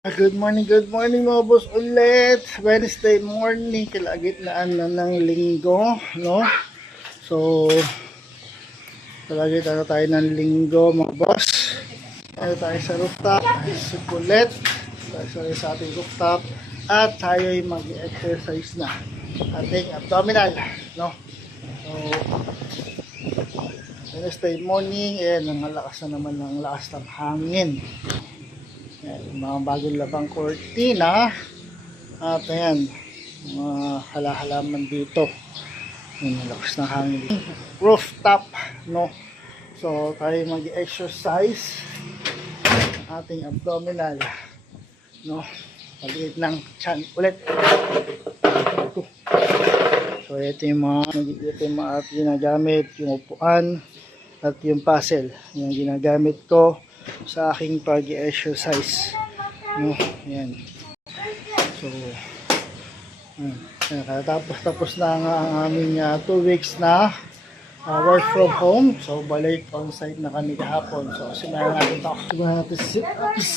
Good morning mga boss ulit. Wednesday morning, kalagitnaan na ng linggo, no? So, kalagitnaan na tayo ng linggo mga boss. Tayo sa rooftop, sukulit. Tayo sa ating rooftop. At tayo ay mag-exercise na. Ating abdominal, no? So, Wednesday morning, ang lakas na naman ng lakas ng hangin. Ayan, mga bagong labang kortina at ayan, mga halaman dito. Yung lakas ng hangin. Rooftop, no? So tayo mag-exercise ating abdominal, no? Maliit ng chan ulit. So ito yung mga ginagamit, yung upuan at yung puzzle, yung ginagamit ko sa aking pag-exercise, no? Ayan. So tapos na ang aming 2 weeks na work from home. So balik on site na kami kahapon. So simulan natin ito. Simulan natin sit ups.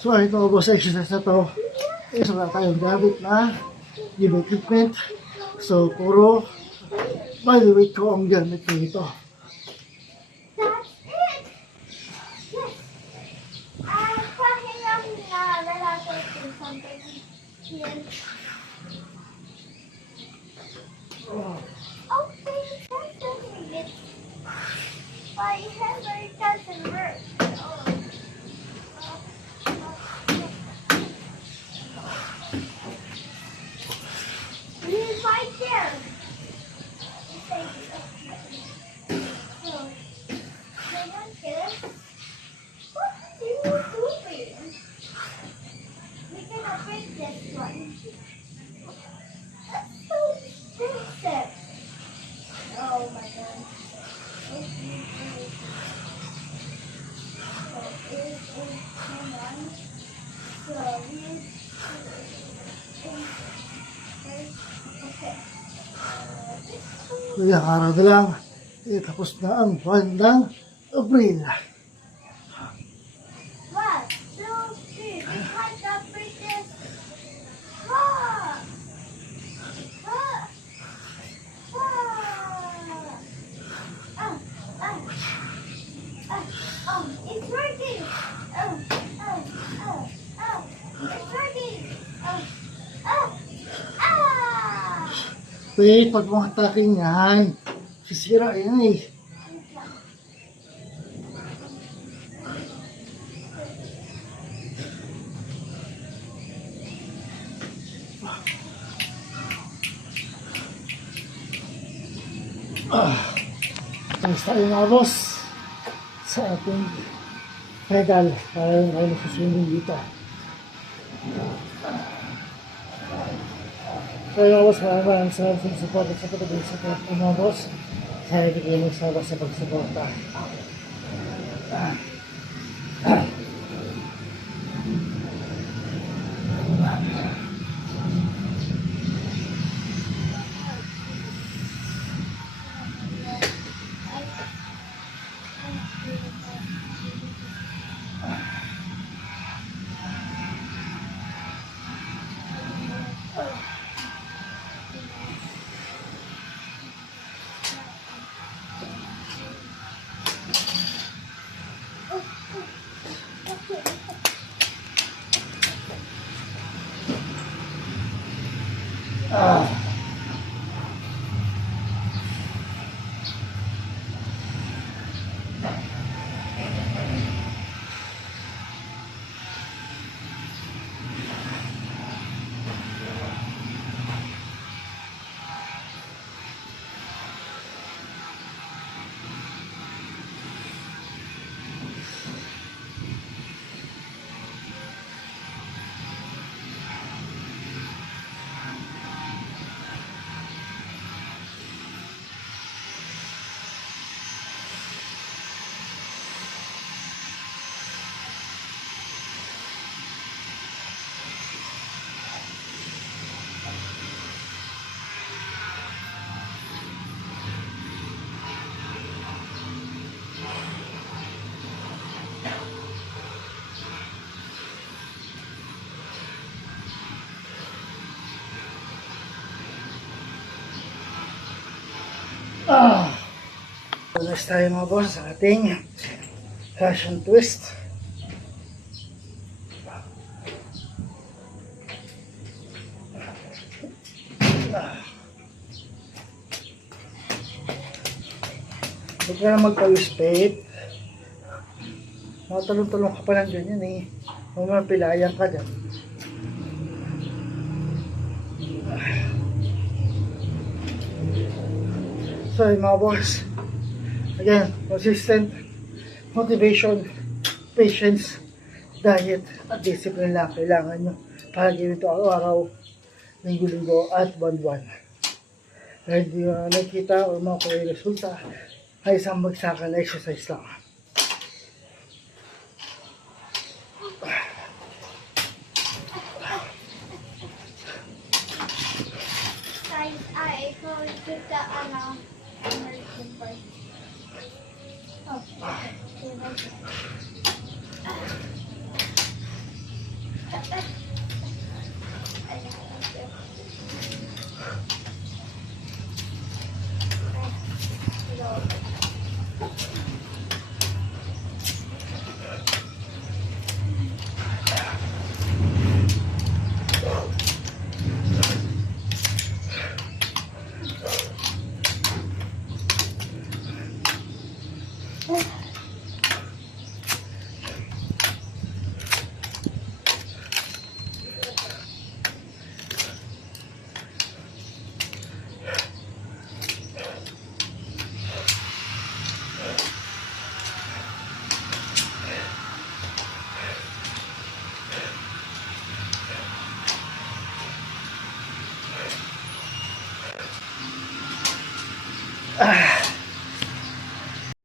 So ito boss, exercise na to. Isa na tayong gamit na gym equipment. So puro bodyweight ko ang gamit nito. Kaya araw na lang, tapos na ang buwan ng Abril. Wait, pag mga taking yan, sisira yan eh. Thanks tayo mga boss sa ating pedal para yung kayo nasusunin dito. So mga boss, maraming salamat sa support at sa patuloy sa support mga boss. Sana hindi kayo magsawa sa pagsuporta. Next tayo mga boss sa ating passion twist. Huwag ka na magpa-spade. Matalong-talong ka pa lang ganyan eh. Huwag mo pilayan ka dyan. So mga boss, again, consistent motivation, patience, diet, at discipline lang kailangan nyo para gawin ito araw-araw, linggo-linggo at buwan-buwan. Dahil di nyo nakikita o makuha yung resulta ay isang bagsakan na exercise lang. Guys, I go to the American bird.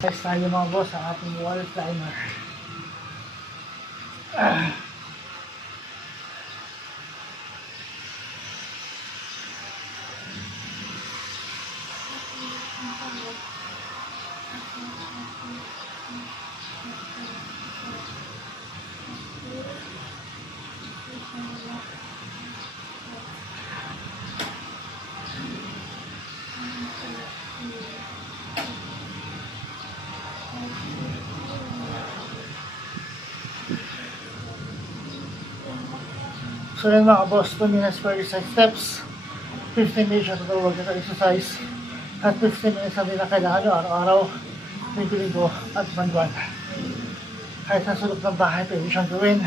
Next tayo mga boss ang ating wall climber. So yun mga boss, 2 minutes per exercise steps, 15 minutes at tawag na exercise, at 15 minutes na din na kailangan nyo araw-araw, linggo-linggo at buwan-buwan. Kahit sa sulok ng bahay, pwede siyang gawin.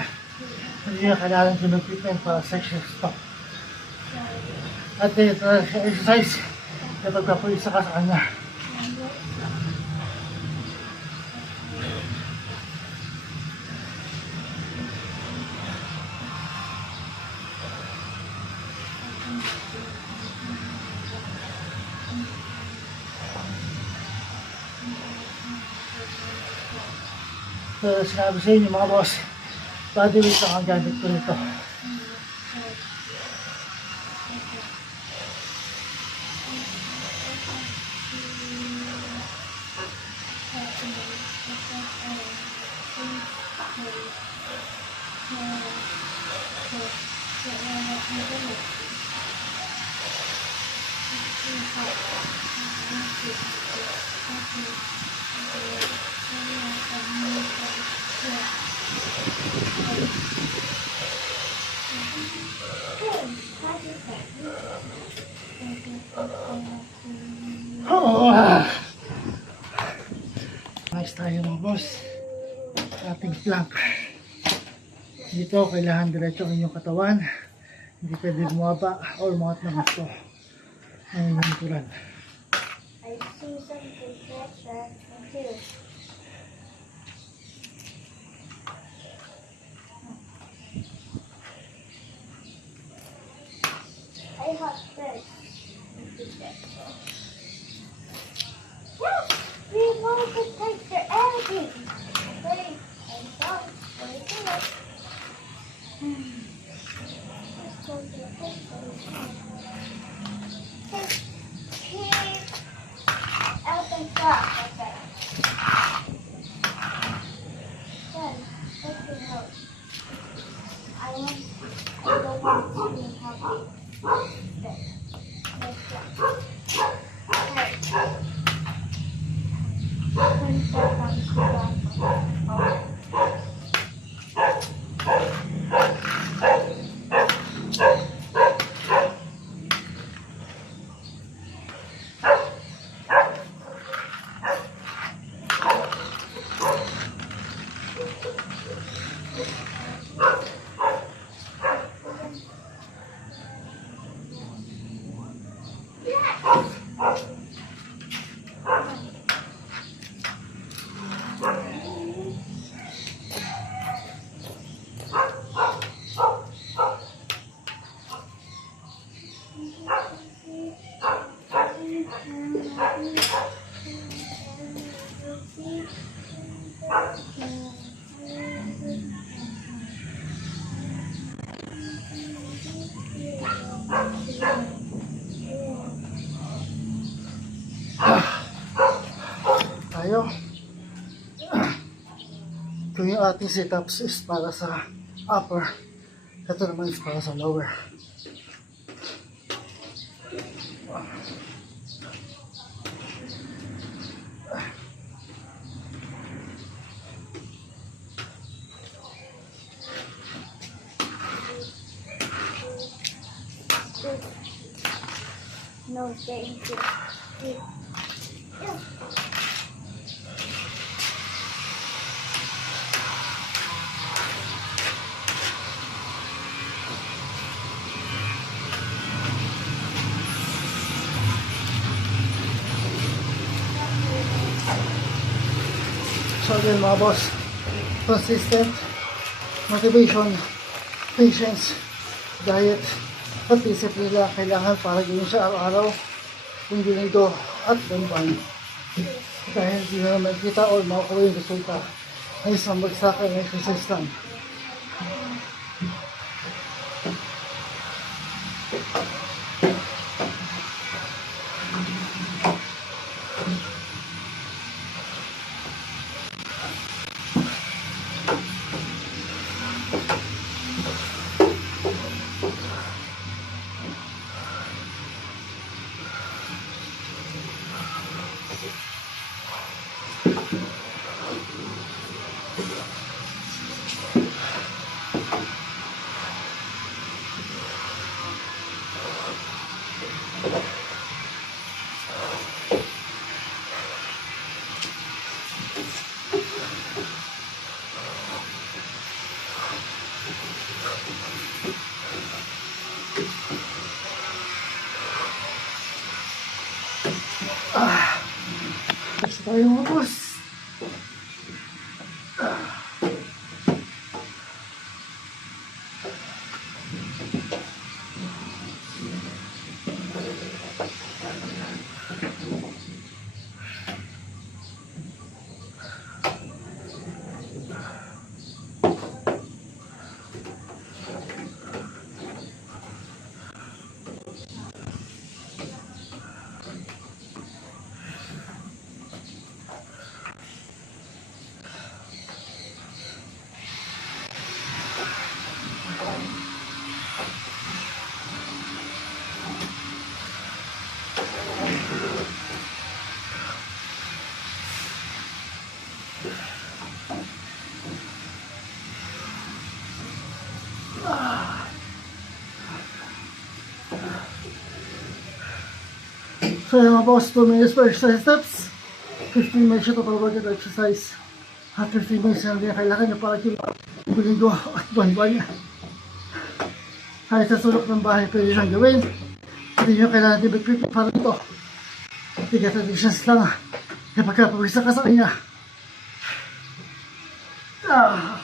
Hindi nyo kailangan yung equipment para sa exercise. At ito na exercise, kapag kapuisa ka sa kanya. So, sinabi sa inyo mga boss, body weight lang ang gamit ko nito. Nice tayo mga boss. Ating plank. Dito kailangan diretso ang inyong katawan. Hindi pwede bumaba or umangat na gusto. Ayun yung tulad. I see something better too. I have this. Yes, we want to take the everything. Ready? And go. Ready to it. Let's go to the place. Keep out and stop. Okay. Tayo. Ito yung ating setups is para sa upper. Ito naman is para sa lower. No, thank you. So again mga boss, consistent, motivation, patience, diet, at discipline lang kailangan para gawin siya araw-araw, hindi linggo at buwan. Dahil hindi na naman kita o makukuha yung resulta ay isang bagsakan na exercise lang. Tapos tayo mga boss. So yung mga boss, 2 minutes per exercise steps, 15 minutes yung total workout exercise, at 15 minutes na din kailangan nyo para linggo at buwan-buwan. Kahit sa sulok ng bahay pwede siyang gawin, hindi nyo kailangan din mag-prepare para ito. Tiga traditions lang kapag kapag-isa ka sa kanya. Ah.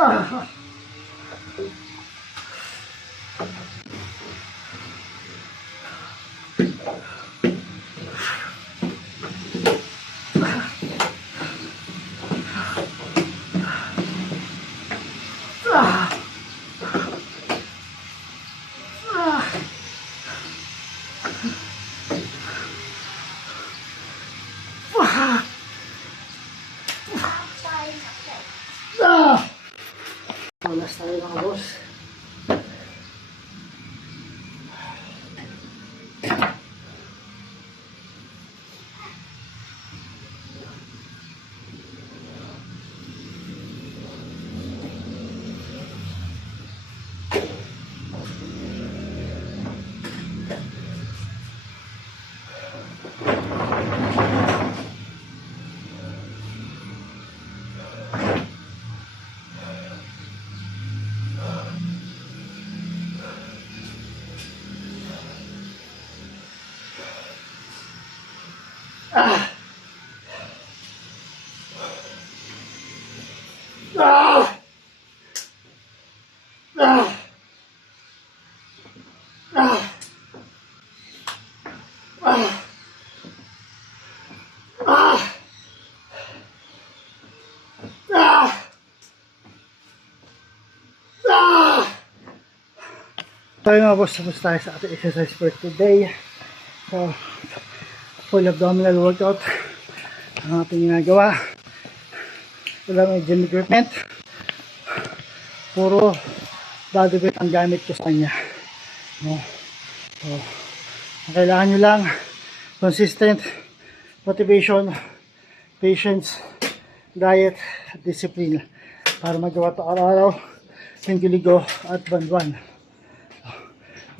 Ah. Ah. Ah! Ah! Ah! Ah! Ah! Ah! Ah! Ah! Tayo mga boss, tapos tayo sa ating exercise for today. So, full abdominal workout ang ating ginagawa. Wala may gym equipment. Puro body weight ang gamit ko sa kanya. No? So, ang kailangan nyo lang, consistent motivation, patience, diet, at discipline para magawa ito araw-araw, linggo-linggo at buwan-buwan.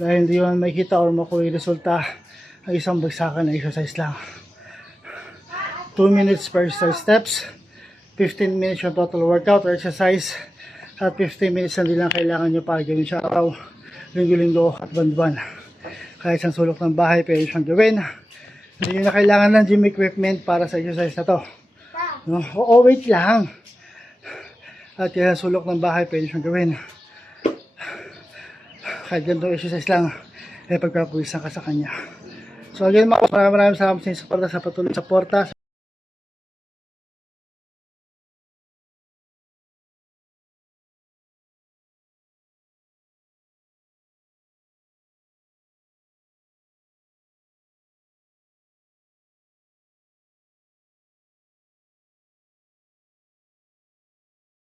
Dahil hindi man makikita or makuha yung resulta ang isang bagsakan na exercise lang. 2 minutes per exercise steps, 15 minutes yung total workout or exercise, at 15 minutes na lang kailangan nyo para gawin siya araw, linggo-linggo at buwan-buwan. Kahit sa sulok ng bahay, pwede siyang gawin. Hindi nyo na kailangan ng gym equipment para sa exercise na to. No? Oo, wait lang. At kaya sa sulok ng bahay, pwede siyang gawin. Kahit ganitong exercise lang, pagpapawisan ka sa kanya. So again, maraming salamat sa inyong suporta sa patuloy sa suporta.